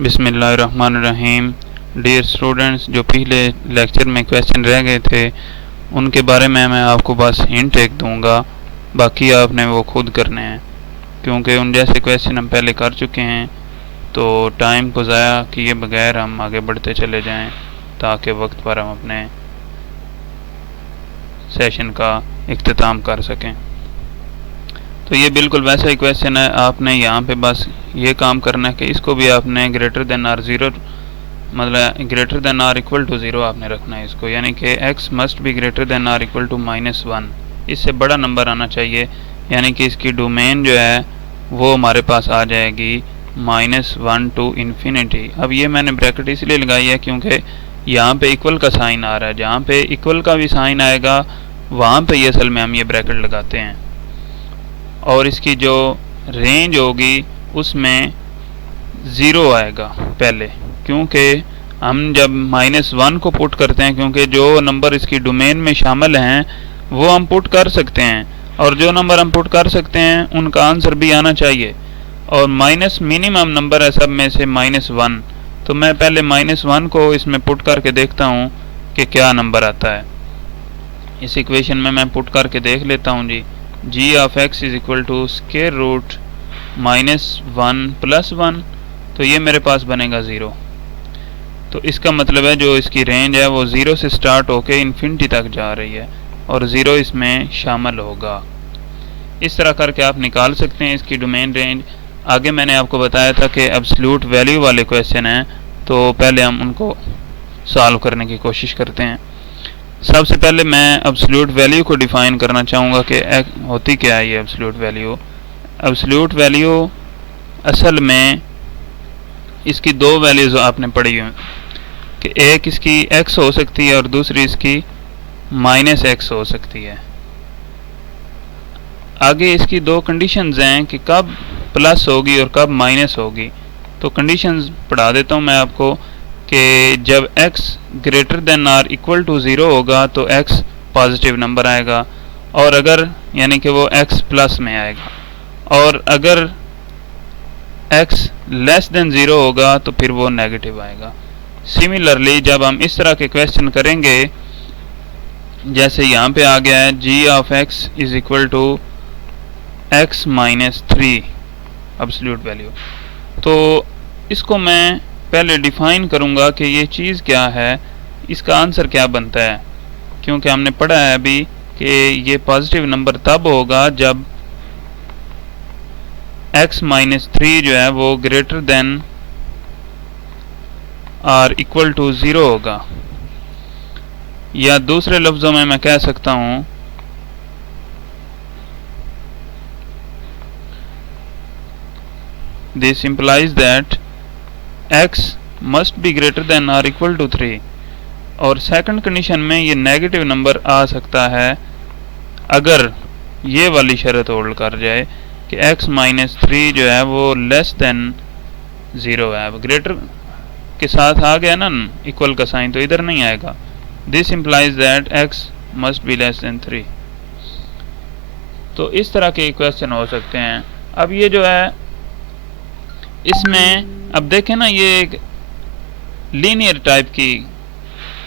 बिस्मिल्लाहिर्रहमानिर्रहीम। Dear students, जो पिछले लेक्चर में क्वेश्चन रह गए थे उनके बारे में मैं आपको बस हिंट एक दूंगा, बाकी आपने वो खुद करने हैं, क्योंकि उन जैसे क्वेश्चन हम पहले कर चुके हैं। तो टाइम को ज़ाया किए बगैर हम आगे बढ़ते चले जाएं ताकि वक्त पर हम अपने सेशन का इख्तिताम कर सकें। तो ये बिल्कुल वैसा ही क्वेश्चन है। आपने यहाँ पे बस ये काम करना है कि इसको भी आपने ग्रेटर देन आर ज़ीरो, मतलब greater than or equal to zero आपने रखना है इसको, यानी कि x must be greater than or equal to -1। इससे बड़ा नंबर आना चाहिए, यानी कि इसकी डोमेन जो है वो हमारे पास आ जाएगी -1 टू इन्फिनिटी। अब ये मैंने ब्रैकेट इसलिए लगाई है क्योंकि यहाँ पे इक्वल का साइन आ रहा है, जहाँ पे इक्वल का भी साइन आएगा वहाँ पे ये असल में हम ये ब्रैकेट लगाते हैं। और इसकी जो रेंज होगी उसमें ज़ीरो आएगा पहले, क्योंकि हम जब -1 को पुट करते हैं, क्योंकि जो नंबर इसकी डोमेन में शामिल हैं वो हम पुट कर सकते हैं, और जो नंबर हम पुट कर सकते हैं उनका आंसर भी आना चाहिए। और माइनस मिनिमम नंबर है सब में से -1, तो मैं पहले -1 को इसमें पुट करके देखता हूँ कि क्या नंबर आता है। इस इक्वेशन में मैं पुट करके देख लेता हूँ जी। g of x is equal to square root -1 + 1, तो ये मेरे पास बनेगा 0। तो इसका मतलब है जो इसकी रेंज है वो 0 से स्टार्ट होके इन्फिनिटी तक जा रही है और 0 इसमें शामिल होगा। इस तरह करके आप निकाल सकते हैं इसकी डोमेन रेंज। आगे मैंने आपको बताया था कि एब्सोल्यूट वैल्यू वाले क्वेश्चन हैं, तो पहले हम उनको सॉल्व करने की कोशिश करते हैं। सबसे पहले मैं एब्सोल्यूट वैल्यू को डिफ़ाइन करना चाहूँगा कि होती क्या है ये एब्सोल्यूट वैल्यू। एब्सोल्यूट वैल्यू असल में इसकी दो वैल्यूज़ आपने पढ़ी हुई कि एक इसकी x हो सकती है और दूसरी इसकी -x हो सकती है। आगे इसकी दो कंडीशंस हैं कि कब प्लस होगी और कब माइनस होगी। तो कंडीशंस पढ़ा देता हूँ मैं आपको कि जब x greater than or equal to 0 होगा तो x पॉजिटिव नंबर आएगा, और अगर यानी कि वो x प्लस में आएगा, और अगर x लेस देन 0 होगा तो फिर वो नेगेटिव आएगा। सिमिलरली जब हम इस तरह के क्वेश्चन करेंगे, जैसे यहाँ पे आ गया है g of x is equal to x -3 absolute value, तो इसको मैं पहले डिफ़ाइन करूँगा कि ये चीज़ क्या है, इसका आंसर क्या बनता है। क्योंकि हमने पढ़ा है अभी कि ये पॉजिटिव नंबर तब होगा जब x -3 जो है वो greater than or equal to 0 होगा, या दूसरे लफ्ज़ों में मैं कह सकता हूँ this implies that x must be greater than or equal to 3। और सेकंड कंडीशन में ये नेगेटिव नंबर आ सकता है अगर ये वाली शर्त होल्ड कर जाए कि x -3 जो है वो लेस देन 0 है। अब ग्रेटर के साथ आ गया ना इक्वल का साइन, तो इधर नहीं आएगा। This implies that x must be less than 3। तो इस तरह के क्वेश्चन हो सकते हैं। अब ये जो है इसमें अब देखें ना, ये एक लीनियर टाइप की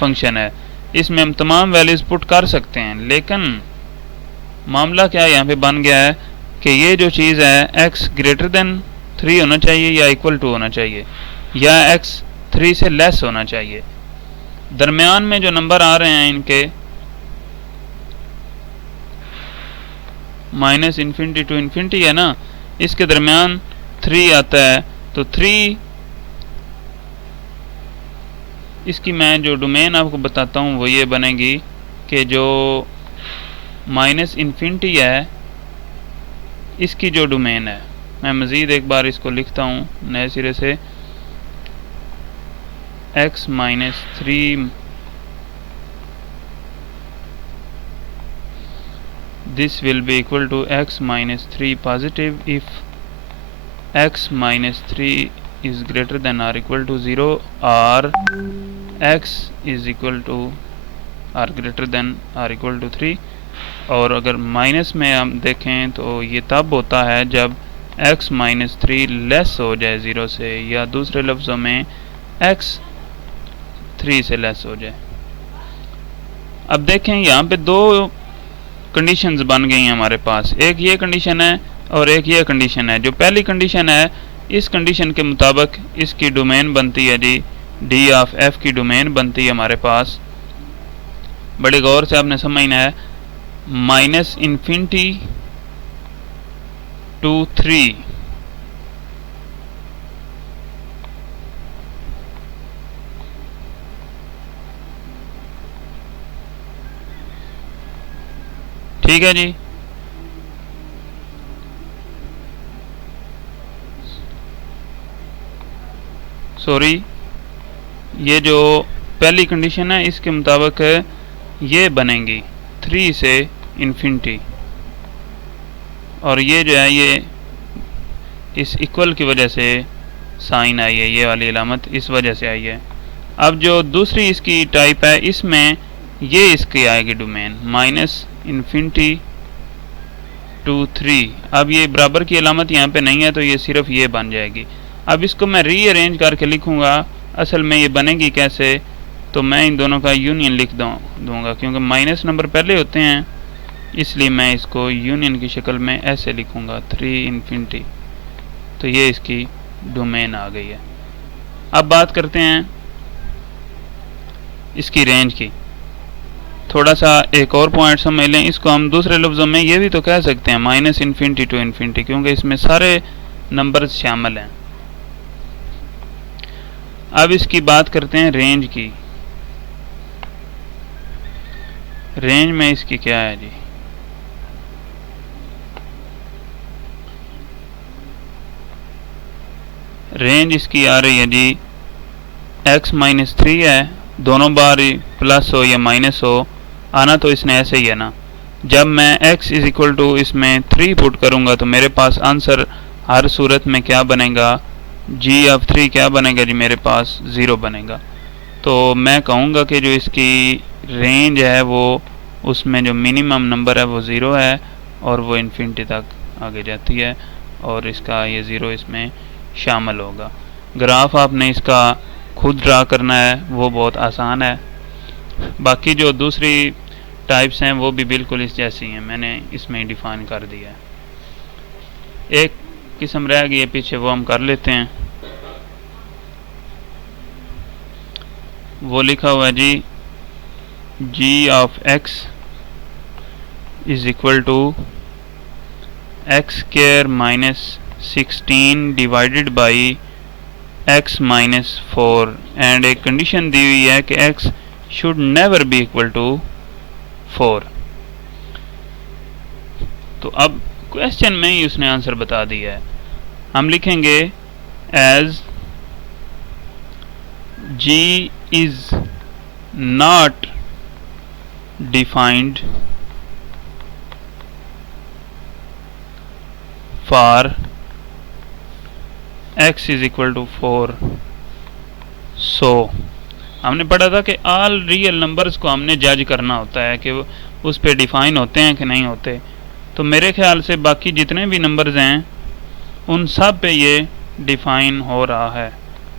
फंक्शन है, इसमें हम तमाम वैल्यूज़ पुट कर सकते हैं, लेकिन मामला क्या यहाँ पे बन गया है कि ये जो चीज़ है x ग्रेटर देन 3 होना चाहिए या इक्वल टू होना चाहिए, या x 3 से लेस होना चाहिए। दरमियान में जो नंबर आ रहे हैं इनके -इन्फिनिटी टू इन्फिनिटी है ना, इसके दरमियान 3 आता है, तो 3 इसकी मैं जो डोमेन आपको बताता हूँ वो ये बनेगी कि जो -इन्फिनिटी है इसकी जो डोमेन है, मैं मज़ीद एक बार इसको लिखता हूँ नए सिरे से, x -3 this will be equal to x -3 positive if x -3 is greater than or equal to 0 or x is equal to or greater than or equal to 3। और अगर माइनस में हम देखें तो ये तब होता है जब x माइनस 3 लेस हो जाए 0 से, या दूसरे लफ्ज़ों में x 3 से लेस हो जाए। अब देखें यहाँ पे दो कंडीशंस बन गई हैं हमारे पास, एक ये कंडीशन है और एक ये कंडीशन है। जो पहली कंडीशन है, इस कंडीशन के मुताबिक इसकी डोमेन बनती है जी डी ऑफ एफ की डोमेन बनती है हमारे पास, बड़े गौर से आपने समझना है, माइनस इन्फिनिटी टू 3 ठीक है जी। सॉरी, ये जो पहली कंडीशन है इसके मुताबिक ये बनेंगी 3 से इन्फिनिटी, और ये जो है ये इस इक्वल की वजह से साइन आई है, ये वाली अलामत इस वजह से आई है। अब जो दूसरी इसकी टाइप है, इसमें ये इसकी आएगी डोमेन माइनस इन्फिनिटी टू 3। अब ये बराबर की अलामत यहाँ पे नहीं है तो ये सिर्फ ये बन जाएगी। अब इसको मैं रीअरेंज करके लिखूँगा, असल में ये बनेगी कैसे, तो मैं इन दोनों का यूनियन लिख दूँगा, क्योंकि माइनस नंबर पहले होते हैं इसलिए मैं इसको यूनियन की शक्ल में ऐसे लिखूँगा 3 इन्फिनिटी। तो ये इसकी डोमेन आ गई है। अब बात करते हैं इसकी रेंज की। थोड़ा सा एक और पॉइंट समझ लें, इसको हम दूसरे लफ्ज़ों में ये भी तो कह सकते हैं माइनस इन्फिनिटी टू इन्फिनिटी, क्योंकि इसमें सारे नंबर्स शामिल हैं। अब इसकी बात करते हैं रेंज की। रेंज में इसकी क्या है जी, रेंज इसकी आ रही है जी x माइनस 3 है, दोनों बार प्लस हो या माइनस हो, आना तो इसने ऐसे ही है ना। जब मैं x इज इक्वल टू इसमें 3 पुट करूँगा तो मेरे पास आंसर हर सूरत में क्या बनेगा, g ऑफ 3 क्या बनेगा जी, मेरे पास 0 बनेगा। तो मैं कहूँगा कि जो इसकी रेंज है वो उसमें जो मिनिमम नंबर है वो 0 है और वो इन्फिनिटी तक आगे जाती है, और इसका ये 0 इसमें शामिल होगा। ग्राफ आपने इसका खुद ड्रा करना है, वो बहुत आसान है। बाकी जो दूसरी टाइप्स हैं वो भी बिल्कुल इस जैसी हैं, मैंने इसमें डिफाइन कर दिया है। एक किस्म रह गई है पीछे, वो हम कर लेते हैं। वो लिखा हुआ है जी g of x is equal to x square minus 16 divided by x minus 4, and एक कंडीशन दी हुई है कि x should never be equal to 4। तो अब क्वेश्चन में ही उसने आंसर बता दिया है। हम लिखेंगे as g is not defined for x is equal to 4। So हमने पढ़ा था कि ऑल रियल नंबर्स को हमने जज करना होता है कि उस पे डिफाइन होते हैं कि नहीं होते। तो मेरे ख्याल से बाकी जितने भी नंबर्स हैं उन सब पे ये डिफाइन हो रहा है।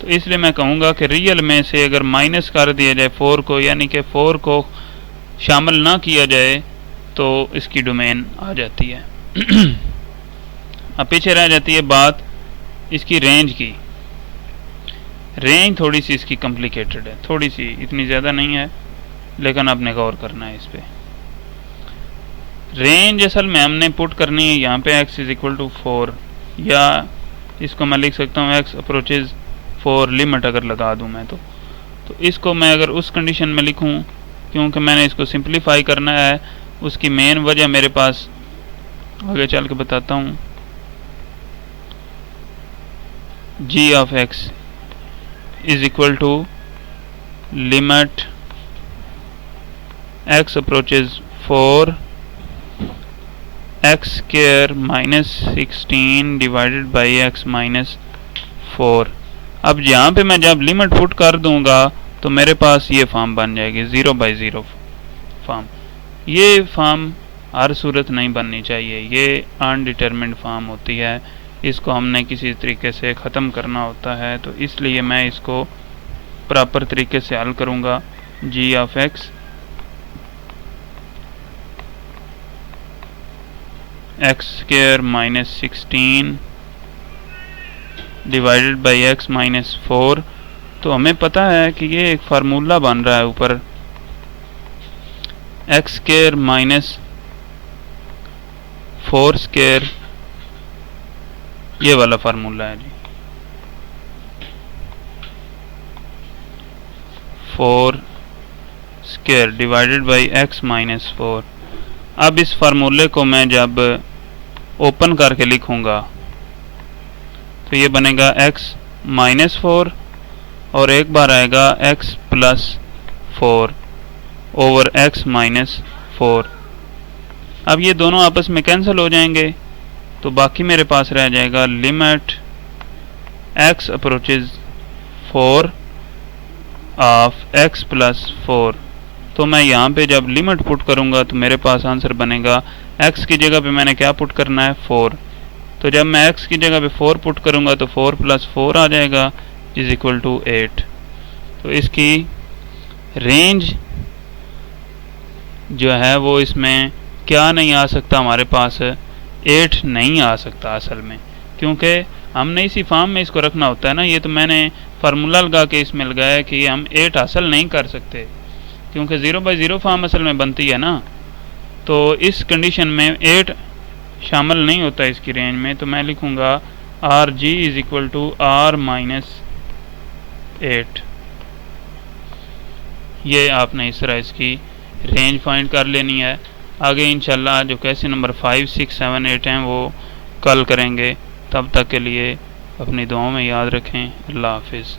तो इसलिए मैं कहूँगा कि रियल में से अगर माइनस कर दिया जाए 4 को, यानी कि 4 को शामिल ना किया जाए, तो इसकी डोमेन आ जाती है। अब पीछे रह जाती है बात इसकी रेंज की। रेंज थोड़ी सी इसकी कॉम्प्लिकेटेड है, थोड़ी सी, इतनी ज़्यादा नहीं है, लेकिन आपने गौर करना है इस पर। रेंज असल में हमने पुट करनी है यहाँ पे x इज इक्वल टू 4, या इसको मैं लिख सकता हूँ x अप्रोचेज 4 लिमिट अगर लगा दूँ मैं तो इसको मैं अगर उस कंडीशन में लिखूँ, क्योंकि मैंने इसको सिंप्लीफाई करना है, उसकी मेन वजह मेरे पास आगे चल के बताता हूँ। g of x is equal to limit x approaches 4 x square minus 16 divided by x minus 4। अब यहाँ पे मैं जब लिमिट पुट कर दूंगा तो मेरे पास ये फॉर्म बन जाएगी 0/0 फॉर्म। ये फॉर्म हर सूरत नहीं बननी चाहिए, ये अनडिटरमिन्ड फॉर्म होती है, इसको हमने किसी तरीके से ख़त्म करना होता है, तो इसलिए मैं इसको प्रॉपर तरीके से हल करूँगा। G of x square minus 16 divided by x minus 4। तो हमें पता है कि ये एक फार्मूला बन रहा है ऊपर, एक्स स्क्वायर माइनस 4 स्क्वायर, ये वाला फार्मूला है जी, 4 square divided by x minus 4। अब इस फार्मूले को मैं जब ओपन करके लिखूंगा तो ये बनेगा x माइनस 4 और एक बार आएगा x plus 4 over x minus 4। अब ये दोनों आपस में कैंसिल हो जाएंगे, तो बाकी मेरे पास रह जाएगा limit x approaches 4 of x plus 4। तो मैं यहाँ पे जब लिमिट पुट करूँगा तो मेरे पास आंसर बनेगा, x की जगह पे मैंने क्या पुट करना है 4, तो जब मैं x की जगह पे 4 पुट करूँगा तो 4 प्लस 4 आ जाएगा इज इक्वल टू 8। तो इसकी रेंज जो है वो इसमें क्या नहीं आ सकता, हमारे पास 8 नहीं आ सकता असल में, क्योंकि हमने इसी फॉर्म में इसको रखना होता है ना। ये तो मैंने फार्मूला लगा के इसमें लगाया कि हम 8 हासिल नहीं कर सकते, क्योंकि 0/0 फॉर्म असल में बनती है ना। तो इस कंडीशन में 8 शामिल नहीं होता इसकी रेंज में, तो मैं लिखूँगा R G is equal to R minus 8। ये आपने इस तरह इसकी रेंज फाइंड कर लेनी है। आगे इंशाल्लाह जो क्वेश्चन नंबर 5, 6, 7, 8 हैं वो कल करेंगे। तब तक के लिए अपनी दुआओं में याद रखें। अल्लाह हाफिज़।